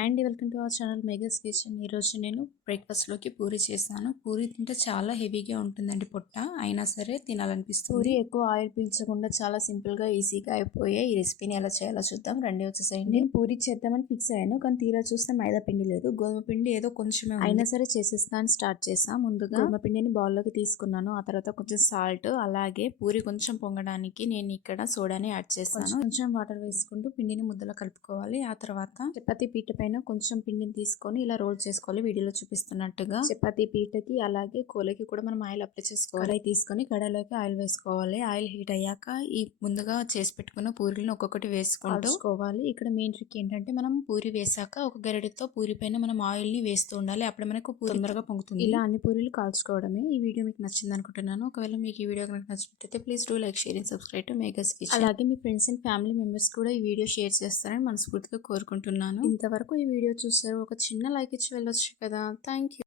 Hi అండి, welcome to our channel Mega's kitchen. ఈరోజు నేను బ్రేక్ఫాస్ట్లోకి పూరి చేశాను. పూరి తింటే చాలా హెవీగా ఉంటుందండి పొట్ట, అయినా సరే తినాలనిపిస్తుంది. పూరి ఎక్కువ ఆయిల్ పీల్చకుండా చాలా సింపుల్గా ఈజీగా అయిపోయే ఈ రెసిపీని ఎలా చేయాలో చూద్దాం. రండి వచ్చేసేయండి. నేను పూరి చేద్దామని ఫిక్స్ అయ్యాను, కానీ తీరా చూస్తే మైదా పిండి లేదు, గోధుమ పిండి ఏదో కొంచెమే అయినా సరే చేసేస్తాను స్టార్ట్ చేసా. ముందుగా గోధుమ పిండిని బౌల్లోకి తీసుకున్నాను. ఆ తర్వాత కొంచెం సాల్ట్, అలాగే పూరి కొంచెం పొంగడానికి నేను ఇక్కడ సోడాని యాడ్ చేస్తాను. కొంచెం వాటర్ వేసుకుంటూ పిండిని ముద్దలో కలుపుకోవాలి. ఆ తర్వాత చపాతీ పీట పైన కొంచెం పిండిని తీసుకొని ఇలా రోల్ చేసుకోవాలి. వీడియోలో చూపిస్తున్నట్టుగా చపాతీ పీటకి అలాగే కోలకి కూడా మనం ఆయిల్ అప్లై చేసుకోవాలి. కడాయి తీసుకొని కడాయిలోకి ఆయిల్ వేసుకోవాలి. ఆయిల్ హీట్ అయ్యాక ఈ ముందుగా చేసి పెట్టుకున్న పూరీలను ఒక్కొక్కటి వేసుకోవాలి. ఇక్కడ మెయిన్ ట్రిక్ ఏంటంటే, మనం పూరి వేసాక ఒక గరిటెతో పూరి పైన మనం ఆయిల్ ని వేస్తూ ఉండాలి. అప్పుడు మనకు పూరి తొందరగా పొంగుతుంది. ఇలా అన్ని పూరీలు కాల్చుకోవడమే. ఈ వీడియో మీకు నచ్చింది అనుకుంటున్నాను. ఒకవేళ మీకు ఈ వీడియో కనుక నచ్చినట్లయితే please do like, share and subscribe to Mega's kitchen. అలాగే మీ ఫ్రెండ్స్ అండ్ ఫ్యామిలీ మెంబర్స్ కూడా ఈ వీడియో షేర్ చేస్తారని మనస్ఫూర్తిగా కోరుకుంటున్నాను. ఇంతవరకు ఈ వీడియో చూసారు, ఒక చిన్న లైక్ ఇచ్చి వెళ్ళొచ్చు కదా. Thank you.